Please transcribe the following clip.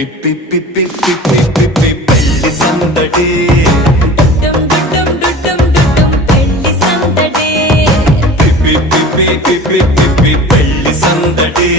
పిప్పి పిప్పి పిప్పి పిప్పి పెళ్లి సందడి డుడ్డం డుడ్డం డుడ్డం డుడ్డం పెళ్లి సందడి పిప్పి పిప్పి పిప్పి పిప్పి పెళ్లి సందడి